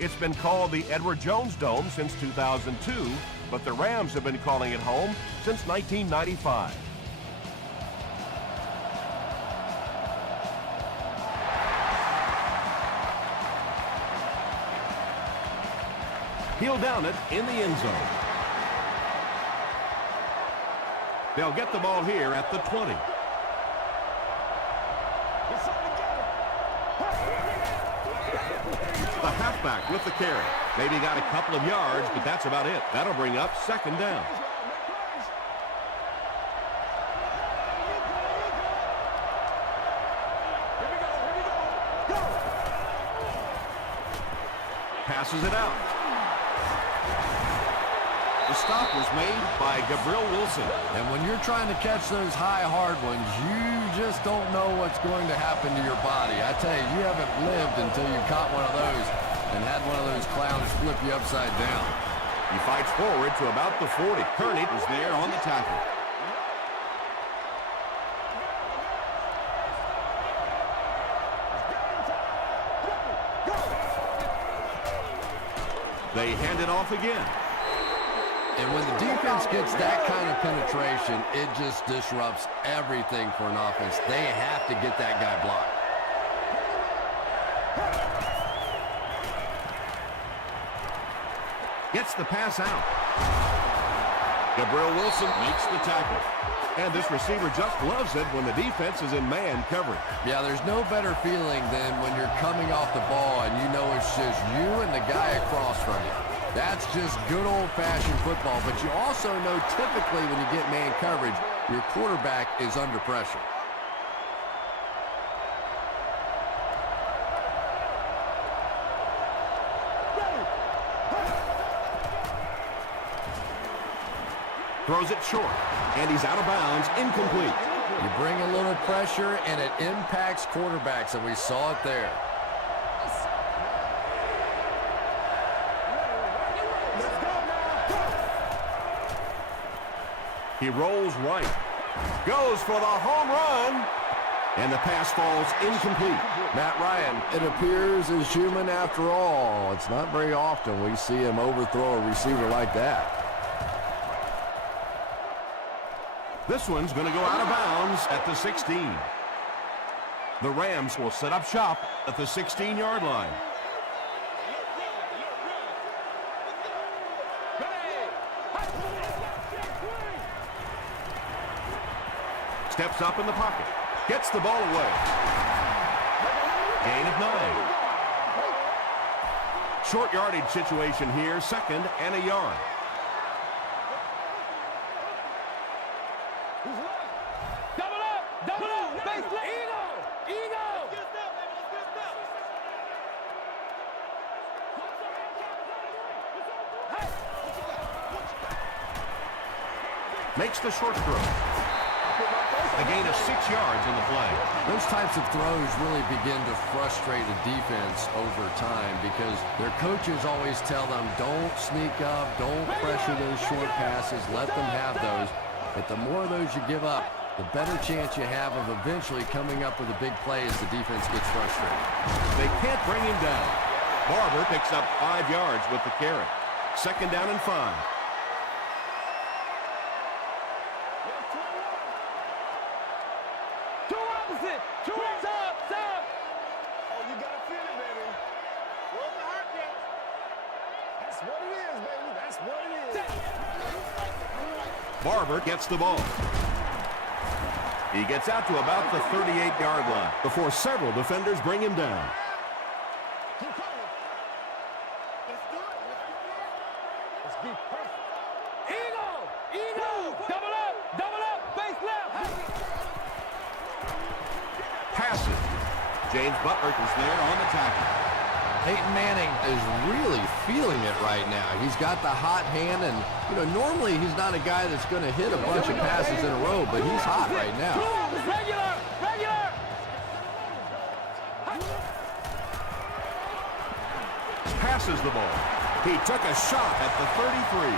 It's been called the Edward Jones Dome since 2002, but the Rams have been calling it home since 1995. He'll down it in the end zone. They'll get the ball here at the 20. The halfback with the carry. Maybe got a couple of yards, but that's about it. That'll bring up second down. Passes it out. The stop was made by Gabriel Wilson. And when you're trying to catch those high, hard ones, you just don't know what's going to happen to your body. I tell you, you haven't lived until you caught one of those and had one of those clowns flip you upside down. He fights forward to about the 40. Kearney is there on the tackle. They hand it off again. And when the defense gets that kind of penetration, it just disrupts everything for an offense. They have to get that guy blocked. Gets the pass out. Gabriel Wilson makes the tackle. And this receiver just loves it when the defense is in man coverage. Yeah, there's no better feeling than when you're coming off the ball and you know it's just you and the guy across from you. That's just good old-fashioned football. But you also know typically when you get man coverage, your quarterback is under pressure. Throws it short, and he's out of bounds, incomplete. You bring a little pressure, and it impacts quarterbacks, and we saw it there. He rolls right, goes for the home run, and the pass falls incomplete. Matt Ryan, it appears is human after all. It's not very often we see him overthrow a receiver like that. This one's going to go out of bounds at the 16. The Rams will set up shop at the 16-yard line. Steps up in the pocket. Gets the ball away. Gain of 9. Short yardage situation here, second and a yard. Makes the short throw. A gain of 6 yards in the play. Those types of throws really begin to frustrate a defense over time because their coaches always tell them, don't sneak up, don't pressure those short passes, let them have those. But the more of those you give up, the better chance you have of eventually coming up with a big play as the defense gets frustrated. They can't bring him down. Barber picks up 5 yards with the carry. Second down and 5. Barber gets the ball. He gets out to about the 38-yard line before several defenders bring him down. Passes. James Butler is there on the tackle. Peyton Manning is really feeling it right now. He's got the hot hand, and normally he's not a guy that's going to hit a bunch of passes in a row, but he's hot right now. Regular. Passes the ball. He took a shot at the 33.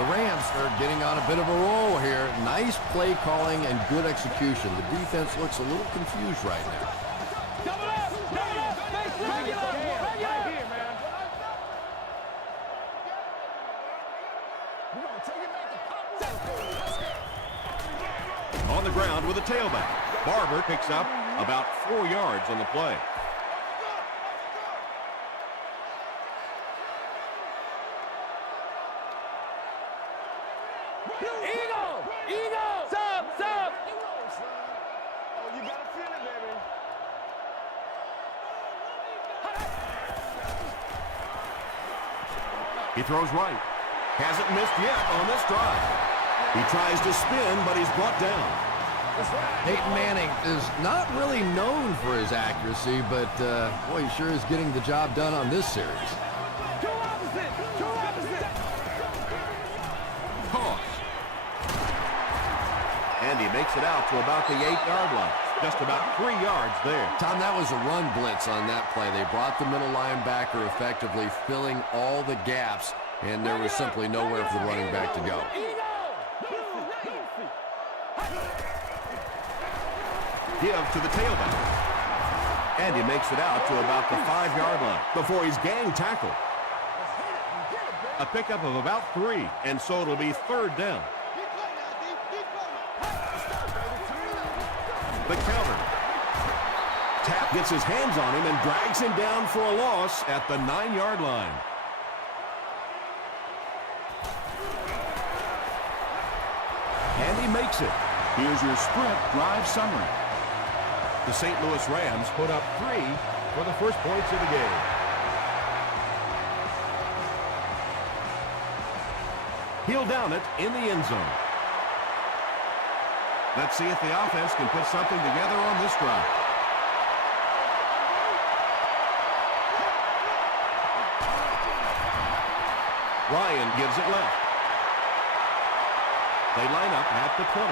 The Rams are getting on a bit of a roll here. Nice play calling and good execution. The defense looks a little confused right now. Double up, regular. On the ground with a tailback. Barber picks up about 4 yards on the play. Eagle! Sub! Oh, you gotta feel it, baby. He throws right. Hasn't missed yet on this drive. He tries to spin, but he's brought down. Peyton Manning is not really known for his accuracy, but boy, he sure is getting the job done on this series. Two opposite! Toss. And he makes it out to about the 8-yard line. Just about 3 yards there. Tom, that was a run blitz on that play. They brought the middle linebacker effectively filling all the gaps, and there was simply nowhere for the running back to go. Give to the tailback. And he makes it out to about the 5-yard line before he's gang tackled. A pickup of about 3, and so it'll be 3rd down. The counter. Tapp gets his hands on him and drags him down for a loss at the 9-yard line. And he makes it. Here's your sprint drive summary. The St. Louis Rams put up 3 for the first points of the game. He'll down it in the end zone. Let's see if the offense can put something together on this drive. Ryan gives it left. They line up at the 20.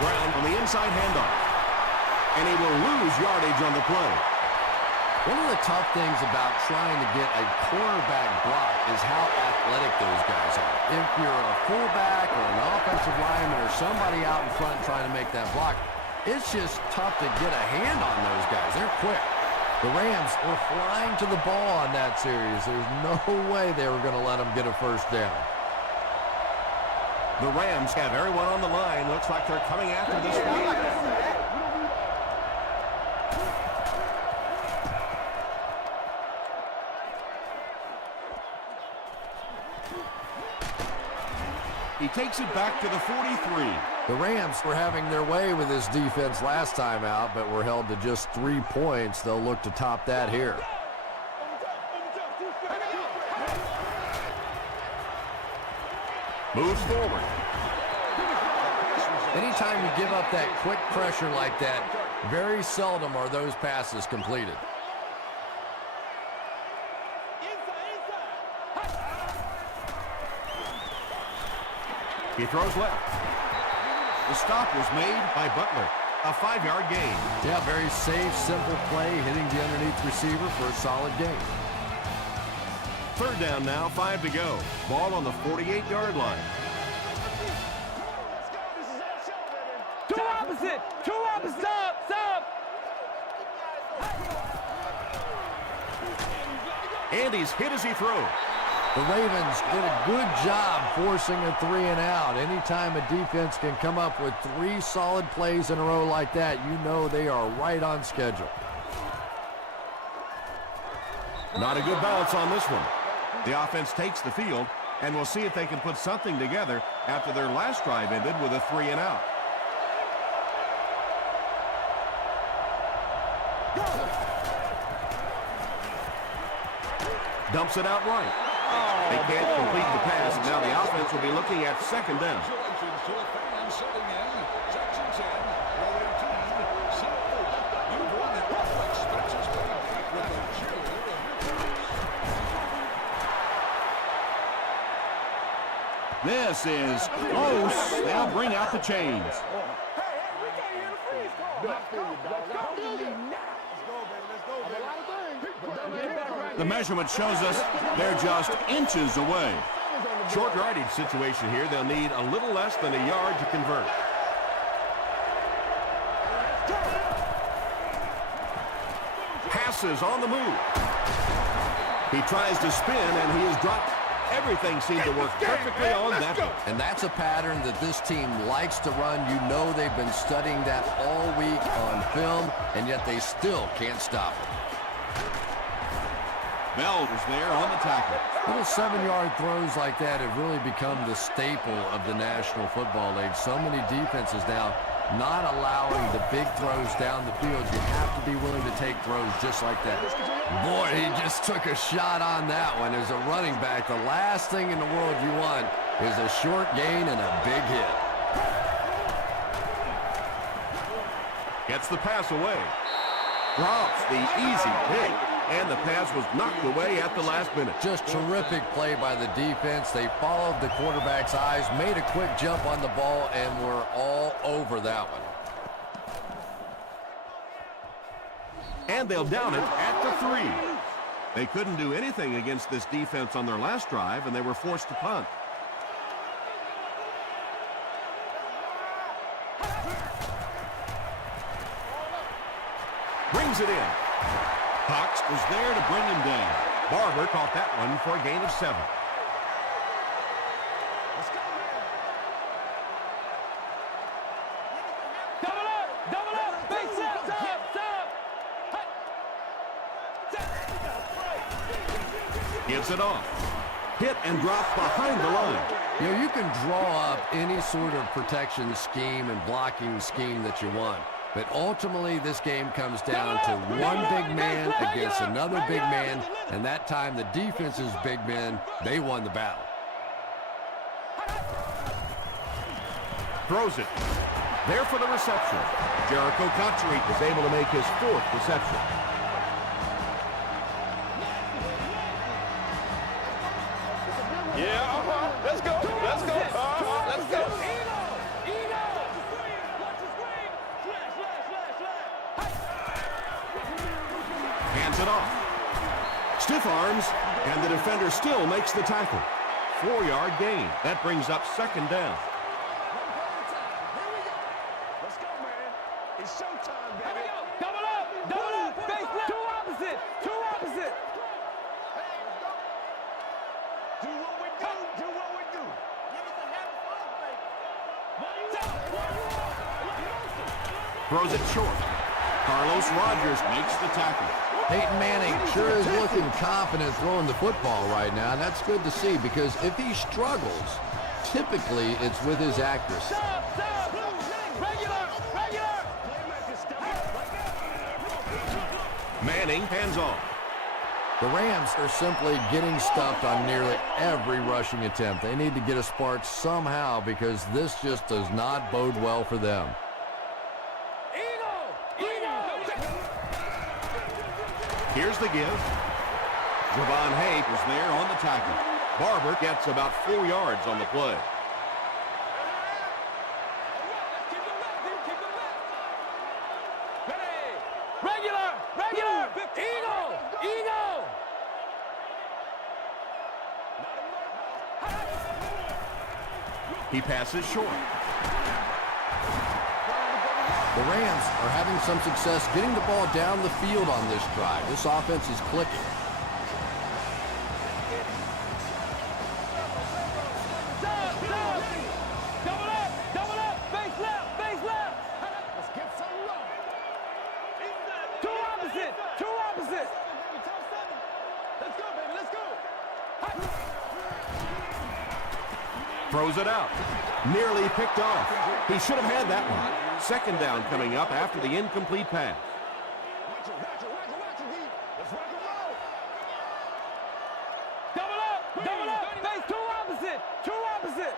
Brown on the inside handoff. And he will lose yardage on the play. One of the tough things about trying to get a quarterback block is how athletic those guys are. If you're a fullback or an offensive lineman or somebody out in front trying to make that block, it's just tough to get a hand on those guys. They're quick. The Rams were flying to the ball on that series. There's no way they were going to let them get a first down. The Rams have everyone on the line. Looks like they're coming after this one. He takes it back to the 43. The Rams were having their way with this defense last time out, but were held to just 3 points. They'll look to top that here. Moves forward. Anytime you give up that quick pressure like that, very seldom are those passes completed. He throws left. The stop was made by Butler. A 5-yard gain. Yeah, very safe, simple play, hitting the underneath receiver for a solid gain. 3rd down now, 5 to go. Ball on the 48-yard line. Two opposite! Sub! And he's hit as he throws. The Ravens did a good job forcing a 3-and-out. Anytime a defense can come up with 3 solid plays in a row like that, you know they are right on schedule. Not a good bounce on this one. The offense takes the field, and we'll see if they can put something together after their last drive ended with a 3-and-out. Dumps it out right. They can't complete the pass, and now the offense will be looking at 2nd down. This is close. They'll bring out the chains. The measurement shows us they're just inches away. Short yardage situation here. They'll need a little less than a yard to convert. Passes on the move. He tries to spin, and he is dropped. Everything seemed to work perfectly on that one. And that's a pattern that this team likes to run. You know they've been studying that all week on film, and yet they still can't stop it. Bell was there on the tackle. Little 7-yard throws like that have really become the staple of the National Football League. So many defenses now not allowing the big throws down the field. You have to be willing to take throws just like that. Boy, he just took a shot on that one. As a running back, the last thing in the world you want is a short gain and a big hit. Gets the pass away. Drops the easy pick. And the pass was knocked away at the last minute. Just terrific play by the defense. They followed the quarterback's eyes, made a quick jump on the ball, and were all over that one. And they'll down it at the 3. They couldn't do anything against this defense on their last drive, and they were forced to punt. Brings it in. Cox was there to bring him down. Barber caught that one for a gain of 7. Let's go, man. Double up! Double up! Face up! Stop! Gives it off. Hit and drop behind the line. You know, you can draw up any sort of protection scheme and blocking scheme that you want. But ultimately, this game comes down to one big man against another big man, and that time the defense's big men, they won the battle. Throws it. There for the reception. Jericho Cotchery is able to make his 4th reception. Yeah, let's go. Let's go. Let's go. Hands it off. Stiff arms, and the defender still makes the tackle. 4-yard gain. That brings up 2nd down. Let's go, man. It's showtime, baby. Double up! Double up! Face left! Two opposite! Two opposite! Do what we do. Do what we do. Throws it short. Carlos Rogers makes the tackle. Peyton Manning sure is looking confident throwing the football right now, and that's good to see because if he struggles, typically it's with his accuracy. Stop! Stop! Regular! Regular! Manning hands off. The Rams are simply getting stuffed on nearly every rushing attempt. They need to get a spark somehow because this just does not bode well for them. Here's the give. Javon Hay was there on the tackle. Barber gets about 4 yards on the play. Regular! Regular! Eagle! Eagle! He passes short. The Rams are having some success getting the ball down the field on this drive. This offense is clicking. Stop! Stop! Double up! Double up! Face left! Face left! Let's get some love. Two opposite! Two opposite! Let's go, baby. Let's go. Throws it out. Nearly picked off. He should have had that one. 2nd down coming up after the incomplete pass. Watch it, watch it, watch it, watch it, D. Let's rock and roll. Double up! Double up! Face two opposite! Two opposite!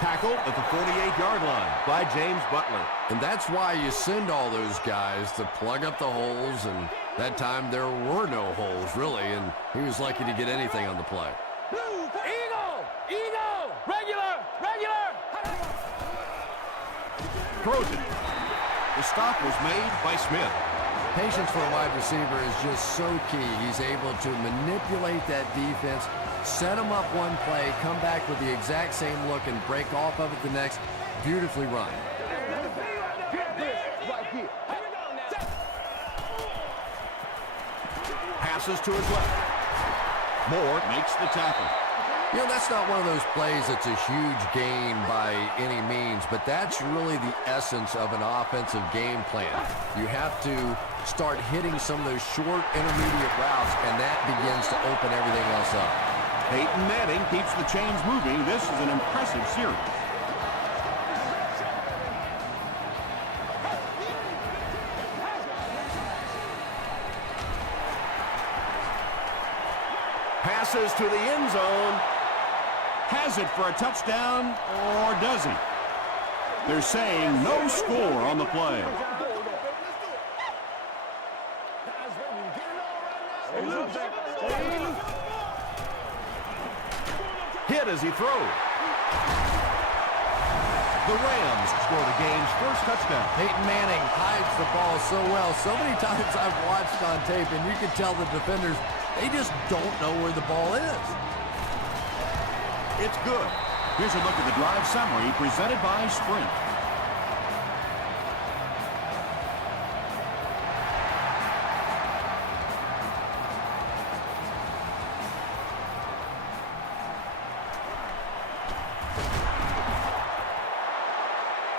Tackle at the 48-yard line by James Butler. And that's why you send all those guys to plug up the holes, and that time there were no holes, really, and he was lucky to get anything on the play. Eagle! Eagle! Regular! Regular! Throws it. The stop was made by Smith. Patience for a wide receiver is just so key. He's able to manipulate that defense, set them up one play, come back with the exact same look, and break off of it the next. Beautifully run. Passes to his left. Moore Makes the tackle. You know, that's not one of those plays that's a huge gain by any means, but that's really the essence of an offensive game plan. You have to start hitting some of those short, intermediate routes, and that begins to open everything else up. Peyton Manning keeps the chains moving. This is an impressive series. passes to the end zone. Has it for a touchdown, or does he? They're saying no score on the play. Hit as he throws. The Rams score the game's first touchdown. Peyton Manning hides the ball so well. So many times I've watched on tape, and you can tell the defenders, they just don't know where the ball is. It's good. Here's a look at the drive summary presented by Sprint.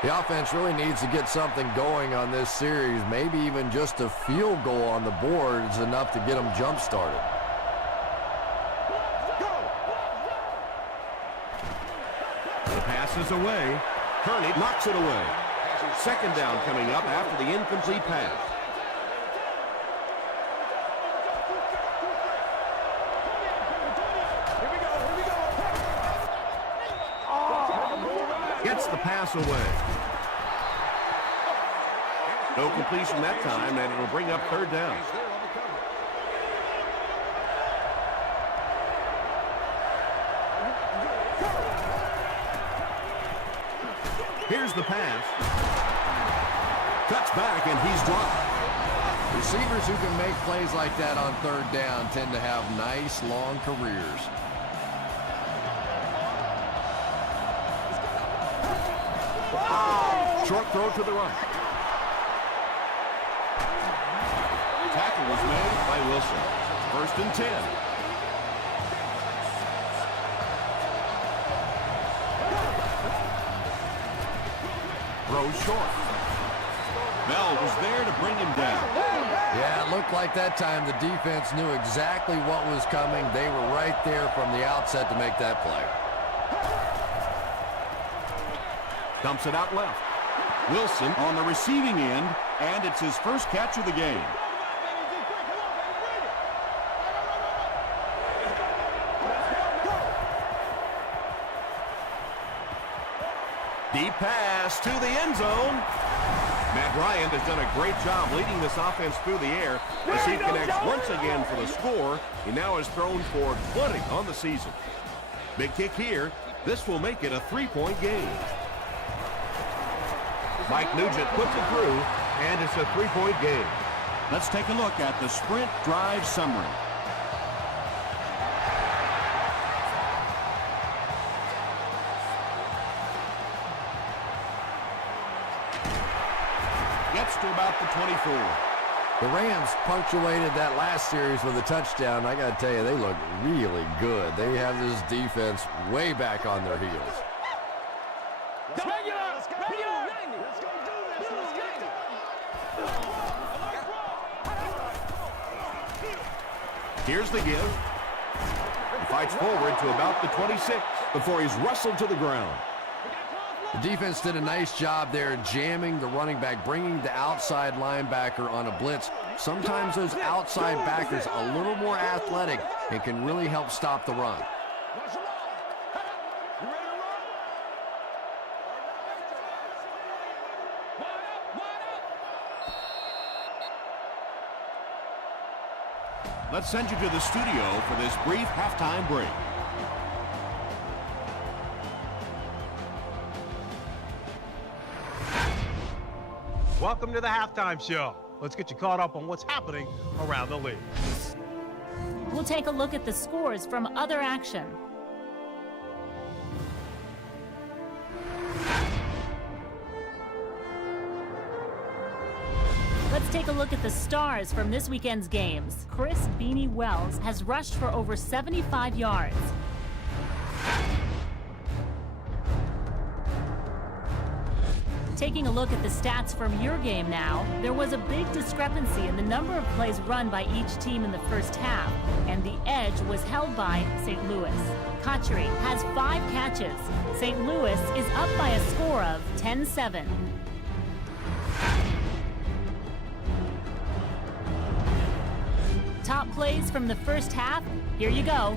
The offense really needs to get something going on this series. Maybe even just a field goal on the board is enough to get them jump-started. The pass is away. Kearney knocks it away. Second down coming up after the incomplete pass. Gets the pass away. No completion that time, and it'll bring up third down. Here's the pass. Cuts back, and he's dropped. Receivers who can make plays like that on third down tend to have nice, long careers. Short throw to the right. Tackle was made by Wilson. First and 10. Throws short. Bell was there to bring him down. Yeah, it looked like that time the defense knew exactly what was coming. They were right there from the outset to make that play. Dumps it out left. Wilson on the receiving end, and it's his first catch of the game. Deep pass to the end zone. Matt Ryan has done a great job leading this offense through the air as he connects once again for the score. He now has thrown for 20 on the season. Big kick here. This will make it a 3-point game. Mike Nugent puts it through, and it's a 3-point game. Let's take a look at the Sprint drive summary. Gets to about the 24. The Rams punctuated that last series with a touchdown. I got to tell you, they look really good. They have this defense way back on their heels. Here's the give. He fights forward to about the 26 before he's wrestled to the ground. The defense did a nice job there jamming the running back, bringing the outside linebacker on a blitz. Sometimes those outside backers a little more athletic and can really help stop the run. Let's send you to the studio for this brief halftime break. Welcome to the halftime show. Let's get you caught up on what's happening around the league. We'll take a look at the scores from other action. Let's take a look at the stars from this weekend's games. Chris Beanie Wells has rushed for over 75 yards. Taking a look at the stats from your game now, there was a big discrepancy in the number of plays run by each team in the first half, and the edge was held by St. Louis. Cotchery has 5 catches. St. Louis is up by a score of 10-7. Top plays from the first half, here you go.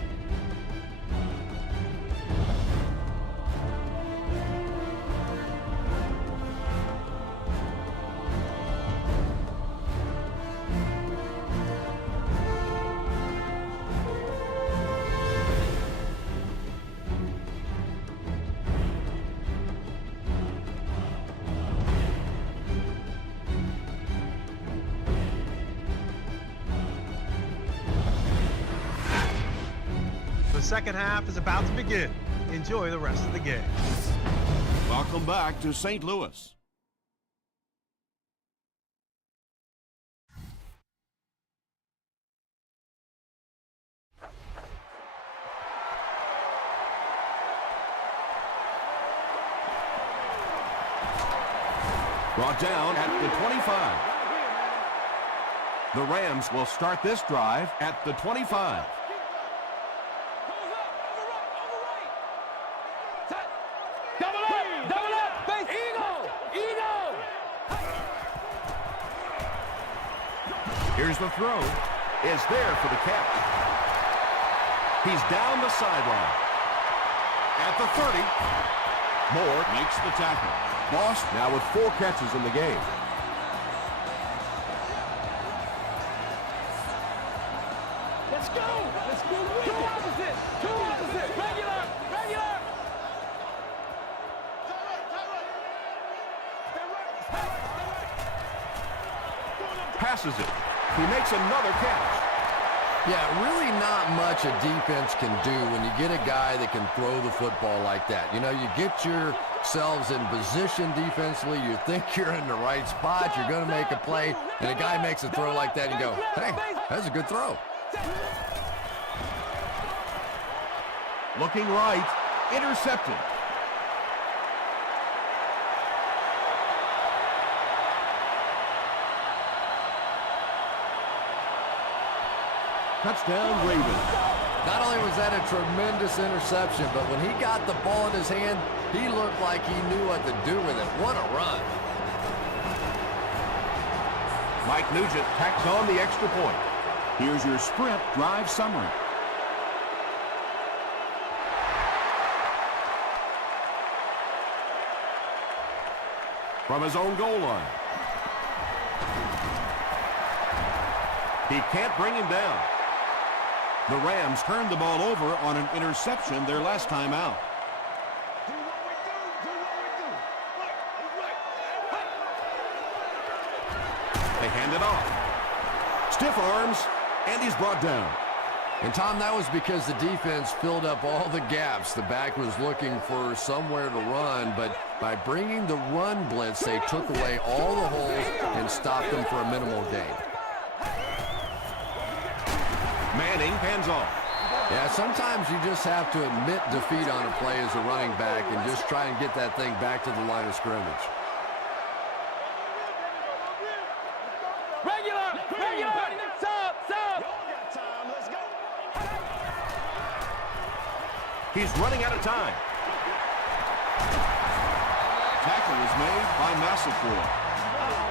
The second half is about to begin. Enjoy the rest of the game. Welcome back to St. Louis. Brought down at the 25. The Rams will start this drive at the 25. Here's the throw. Is there for the catch. He's down the sideline. At the 30. Moore Makes the tackle. lost now with 4 catches in the game. Let's go! Let's go! Two opposite! Two opposite! Regular! Regular! Passes it. He makes another catch. Yeah, really not much a defense can do when you get a guy that can throw the football like that. You know, you get yourselves in position defensively, you think you're in the right spot, you're going to make a play, and a guy makes a throw like that, and you go, hey, that's a good throw. Looking right. Intercepted. Touchdown, Ravens. Not only was that a tremendous interception, but when he got the ball in his hand, he looked like he knew what to do with it. What a run. Mike Nugent tacks on the extra point. Here's your sprint drive summary. From his own goal line. He can't bring him down. The Rams turned the ball over on an interception their last time out. Do what we do. Do what we do. They hand it off. Stiff arms, and he's brought down. And, Tom, that was because the defense filled up all the gaps. The back was looking for somewhere to run, but by bringing the run blitz, they took away all the holes and stopped them for a minimal gain. Manning hands off. Yeah, sometimes you just have to admit defeat on a play as a running back and just try and get that thing back to the line of scrimmage. Regular! Regular! Sub! Sub! Y'all got time. Let's go. He's running out of time. Tackle is made by Massafor.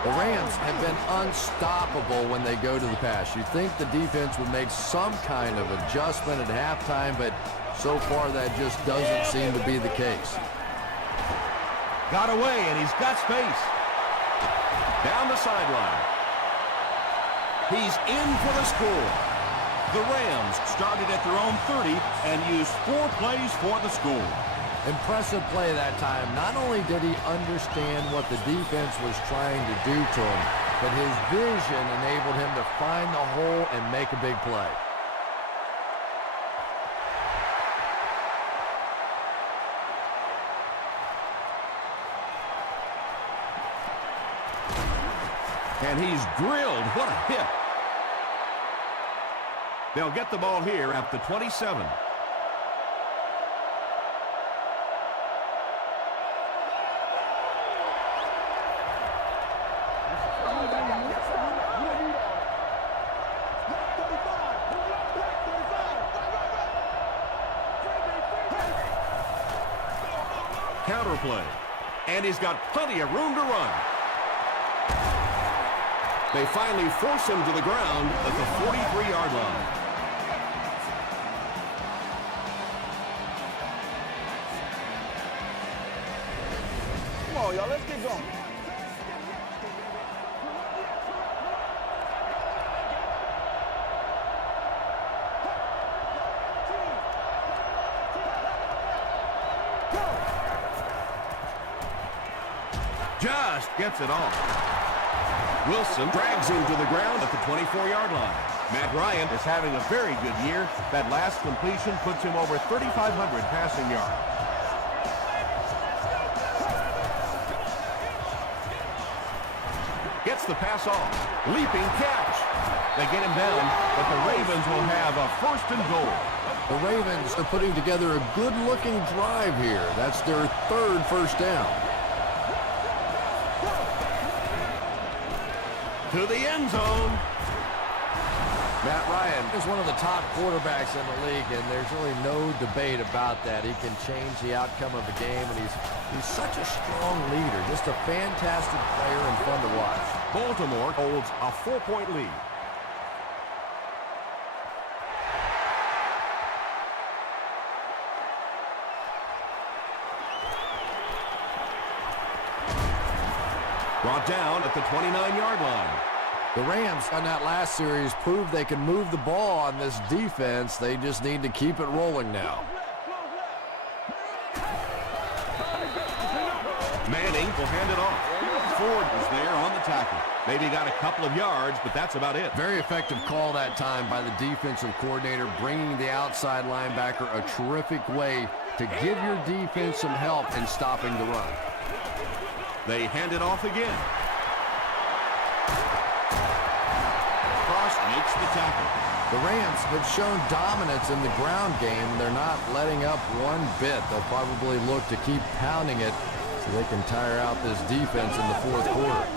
The Rams have been unstoppable when they go to the pass. You'd think the defense would make some kind of adjustment at halftime, but so far that just doesn't seem to be the case. Got away, and he's got space. Down the sideline. He's in for the score. The Rams started at their own 30 and used 4 plays for the score. Impressive play that time. Not only did he understand what the defense was trying to do to him, but his vision enabled him to find the hole and make a big play. And he's drilled. What a hit. They'll get the ball here at the 27. Counter play. And he's got plenty of room to run. They finally force him to the ground at the 43-yard line. Come on, y'all, let's get going. Just gets it off. Wilson drags him to the ground at the 24-yard line. Matt Ryan is having a very good year. That last completion puts him over 3,500 passing yards. Gets the pass off. Leaping catch. They get him down, but the Ravens will have a 1st and goal. The Ravens are putting together a good-looking drive here. That's their 3rd first down. To the end zone. Matt Ryan is one of the top quarterbacks in the league, and there's really no debate about that. He can change the outcome of a game, and he's such a strong leader. Just a fantastic player and fun to watch. Baltimore holds a 4-point lead. Brought down at the 29-yard line. The Rams on that last series proved they can move the ball on this defense. They just need to keep it rolling now. Manning will hand it off. Ford was there on the tackle. Maybe got a couple of yards, but that's about it. Very effective call that time by the defensive coordinator, bringing the outside linebacker a terrific way to give your defense some help in stopping the run. They hand it off again. Cross makes the tackle. The Rams have shown dominance in the ground game. They're not letting up one bit. They'll probably look to keep pounding it so they can tire out this defense in the 4th quarter.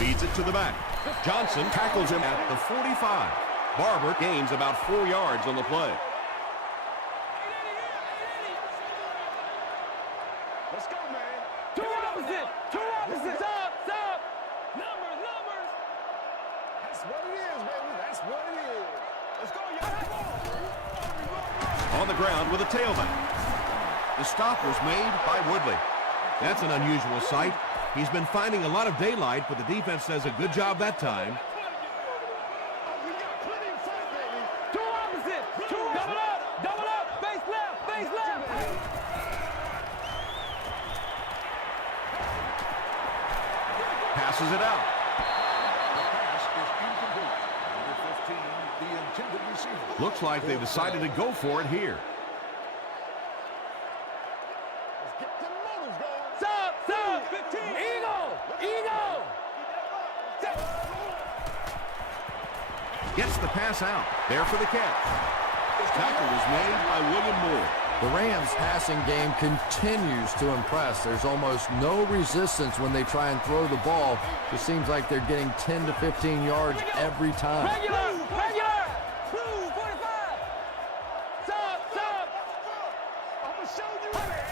Feeds it to the back. Johnson tackles him at the 45. Barber gains about 4 yards on the play. Let's go, man. Two opposite. Stop. Numbers. That's what it is, baby. That's what it is. Let's go, y'all. On the ground with a tailback. The stop was made by Woodley. That's an unusual sight. He's been finding a lot of daylight, but the defense does a good job that time. We got plenty of fight, baby. Two opposite. Double up. Face left. Passes it out. Pass is incomplete. Number 15, the intended receiver. Looks like they decided to go for it here. Let's get them motors going. Stop. 15. Eagle. Gets the pass out. There for the catch. Tackle was made by William Moore. The Rams' passing game continues to impress. There's almost no resistance when they try and throw the ball. It seems like they're getting 10 to 15 yards every time. Regular. 45. Stop. I'm going to show you, man.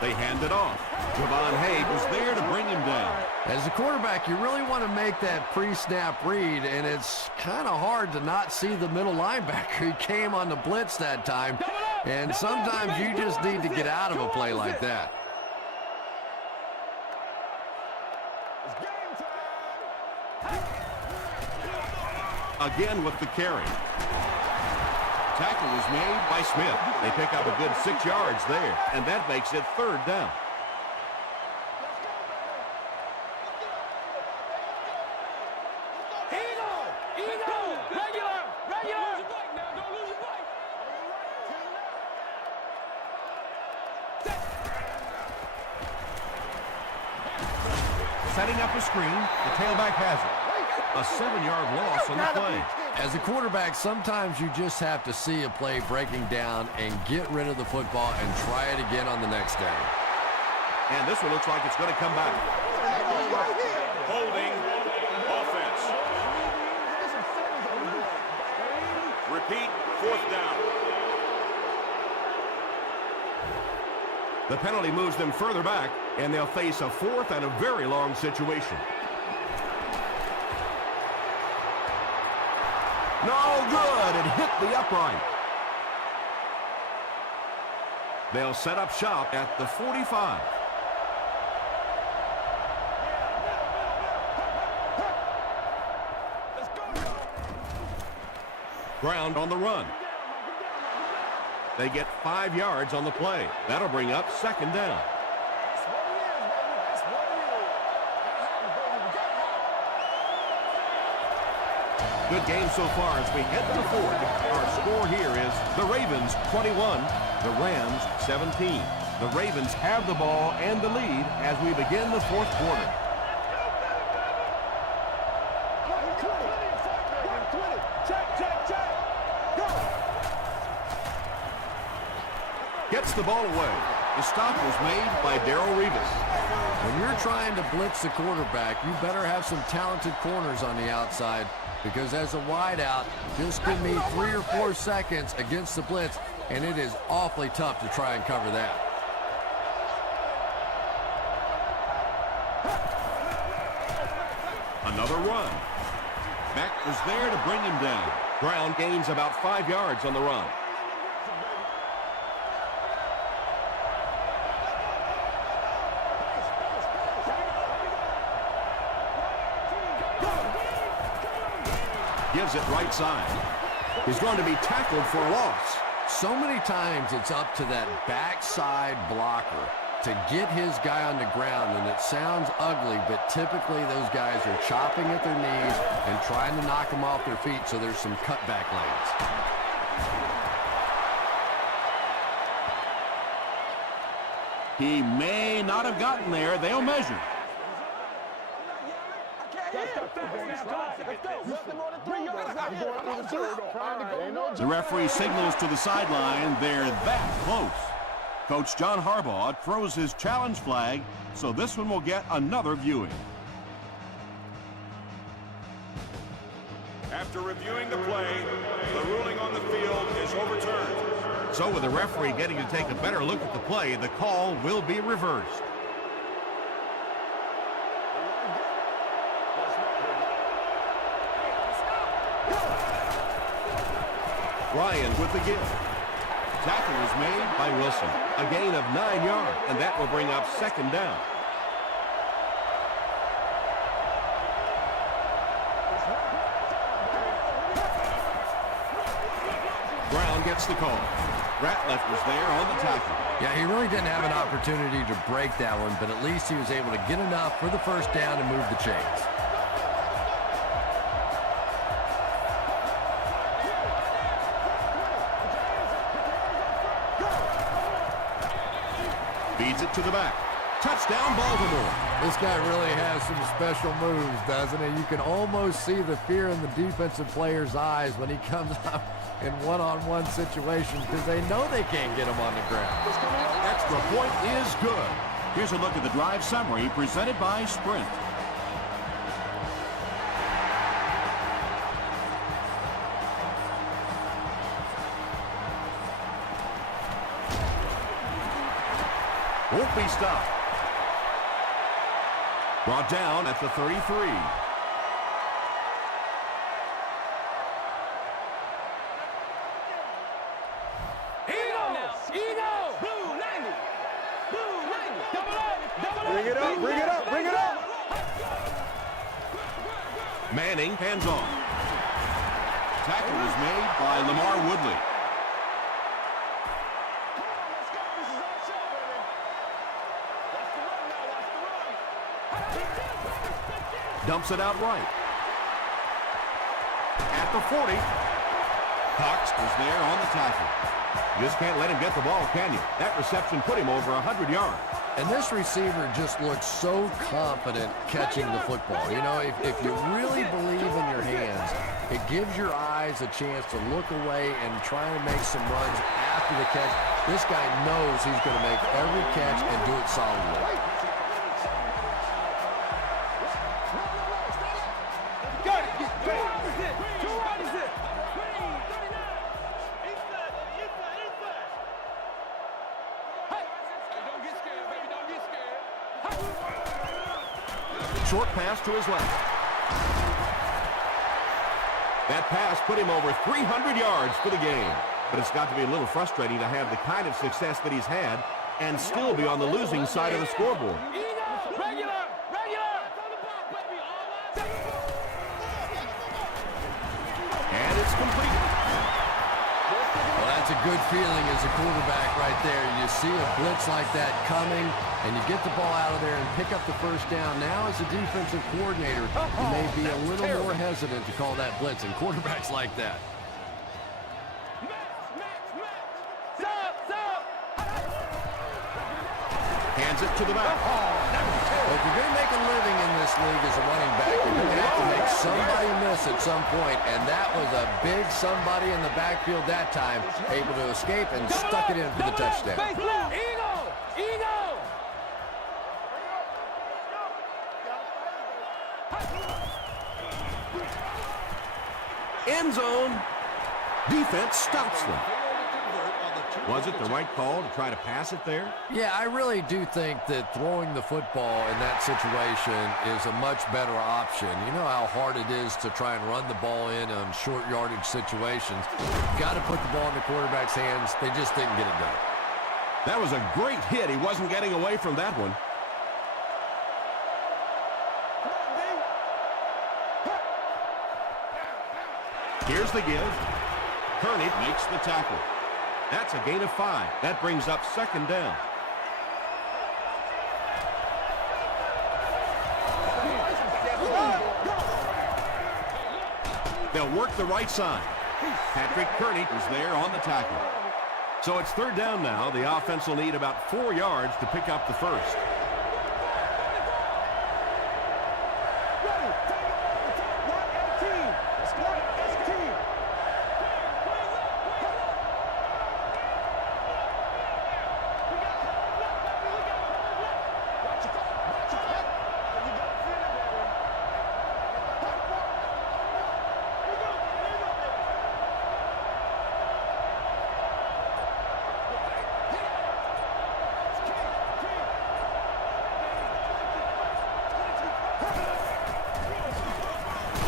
They hand it off. Javon Haig was there to bring him down. As a quarterback, you really want to make that pre-snap read, and it's kind of hard to not see the middle linebacker. He came on the blitz that time, and sometimes you just need to get out of a play like that. It's game time. Again with the carry. Tackle was made by Smith. They pick up a good 6 yards there, and that makes it 3rd down. Regular. Lose your bike now. Don't lose your bike. Setting up a screen. The tailback has it. A 7-yard loss on the play. As a quarterback, sometimes you just have to see a play breaking down and get rid of the football and try it again on the next down. And this one looks like it's going to come back. Holding offense. Repeat, 4th down. The penalty moves them further back, and they'll face a 4th and a very long situation. No good. It hit the upright. They'll set up shop at the 45. Ground on the run. They get 5 yards on the play. That'll bring up 2nd down. Good game so far as we head to the 4th. Our score here is the Ravens 21, the Rams 17. The Ravens have the ball and the lead as we begin the 4th quarter. Gets the ball away. The stop was made by Darrelle Revis. When you're trying to blitz the quarterback, you better have some talented corners on the outside, because as a wideout, just give me 3 or 4 seconds against the blitz, and it is awfully tough to try and cover that. Another run. Beck was there to bring him down. Brown gains about 5 yards on the run. Gives it right side. He's going to be tackled for a loss. So many times it's up to that backside blocker to get his guy on the ground, and it sounds ugly, but typically those guys are chopping at their knees and trying to knock them off their feet, so there's some cutback lanes. He may not have gotten there. They'll measure. The referee signals to the sideline. They're that close. Coach John Harbaugh throws his challenge flag, so this one will get another viewing. After reviewing the play, the ruling on the field is overturned. So with the referee getting to take a better look at the play, the call will be reversed. Ryan with the give. Tackle is made by Wilson. A gain of 9 yards, and that will bring up 2nd down. Brown gets the call. Ratliff was there on the tackle. Yeah, he really didn't have an opportunity to break that one, but at least he was able to get enough for the 1st down and move the chains. Feeds it to the back. Touchdown, Baltimore. This guy really has some special moves, doesn't he? You can almost see the fear in the defensive player's eyes when he comes up in one-on-one situations, because they know they can't get him on the ground. Extra point is good. Here's a look at the drive summary presented by Sprint. Won't be stopped. Brought down at the 33. Bring it up. Manning hands off. Tackle was made by Lamar Woodley. Dumps it out right. At the 40. Cox was there on the tackle. You just can't let him get the ball, can you? That reception put him over 100 yards. And this receiver just looks so confident catching the football. You know, if you really believe in your hands, it gives your eyes a chance to look away and try to make some runs after the catch. This guy knows he's going to make every catch and do it solidly. Short pass to his left. That pass put him over 300 yards for the game. But it's got to be a little frustrating to have the kind of success that he's had and still be on the losing side of the scoreboard. And it's complete. Well, that's a good feeling as a quarterback right there. You see a blitz like that coming, and you get the ball out of there and pick up the first down. Now, as a defensive coordinator, you may be a little more hesitant to call that blitz, and quarterbacks like that. Hands it to the back. Well, if you're going to make a living in this league as a running back, you're going to have to make somebody miss at some point, and that was a big somebody in the backfield that time, able to escape and stuck it in for the touchdown. End zone. Defense stops them. Was it the right call to try to pass it there? Yeah, I really do think that throwing the football in that situation is a much better option. You know how hard it is to try and run the ball in on short yardage situations. Got to put the ball in the quarterback's hands. They just didn't get it done. That was a great hit. He wasn't getting away from that one. Here's the give. Kearney makes the tackle. That's a gain of 5. That brings up second down. They'll work the right side. Patrick Kearney is there on the tackle. So it's third down now. The offense will need about 4 yards to pick up the first.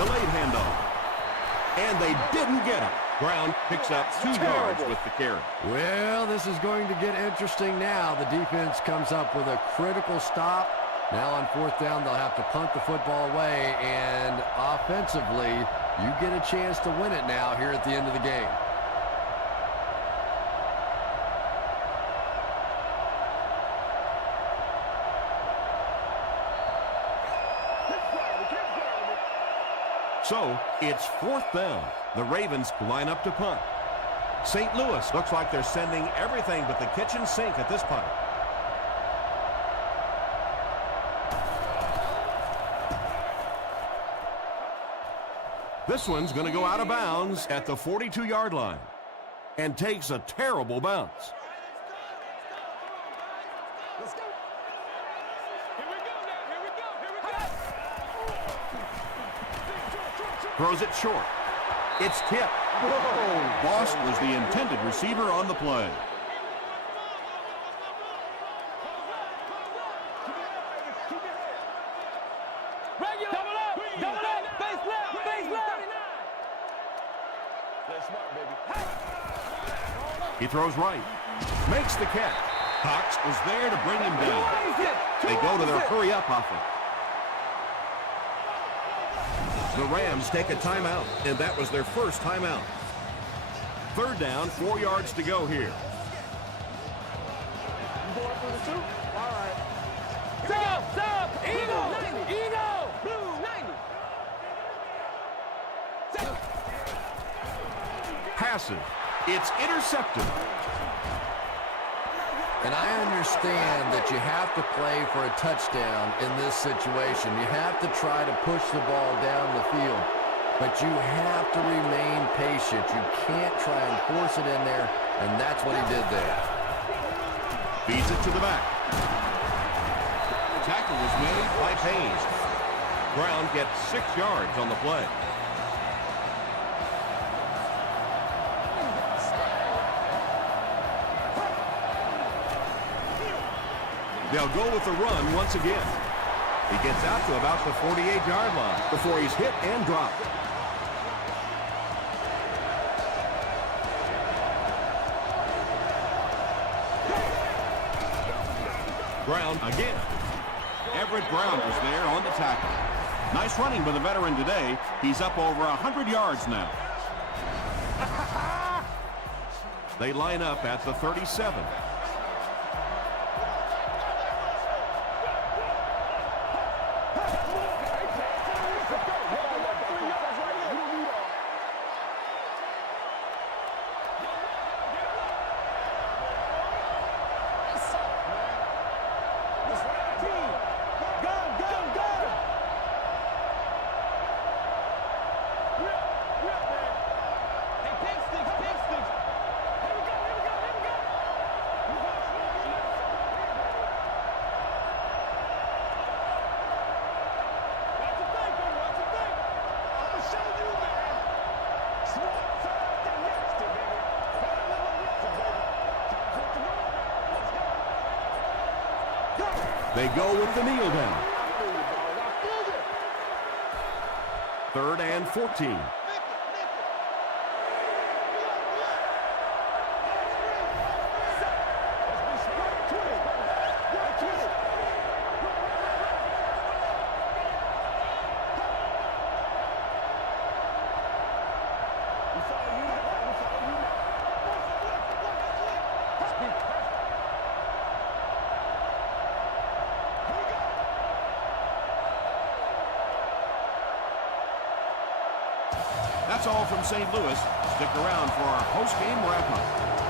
Delayed handoff. And they didn't get it. Brown picks up 2 yards with the carry. Well, this is going to get interesting now. The defense comes up with a critical stop. Now on fourth down, they'll have to punt the football away. And offensively, you get a chance to win it now here at the end of the game. So, it's fourth down. The Ravens line up to punt. St. Louis looks like they're sending everything but the kitchen sink at this punt. This one's going to go out of bounds at the 42-yard line and takes a terrible bounce. Throws it short. It's tipped. Whoa. Boss was the intended receiver on the play. He throws right. Makes the catch. Cox was there to bring him down. They go to their hurry-up offense. The Rams take a timeout, and that was their first timeout. Third down, 4 yards to go here. Stop! Eagle! Blue 90! passes. It's intercepted. And I understand that you have to play for a touchdown in this situation. You have to try to push the ball down the field. But you have to remain patient. You can't try and force it in there, and that's what he did there. Feeds it to the back. Tackle was made by Payne. Brown gets 6 yards on the play. They'll go with the run once again. He gets out to about the 48-yard line before he's hit and dropped. Brown again. Everett Brown was there on the tackle. Nice running by the veteran today. He's up over 100 yards now. They line up at the 37. They go with the kneel down. 3rd and 14. That's all from St. Louis. Stick around for our post-game wrap-up.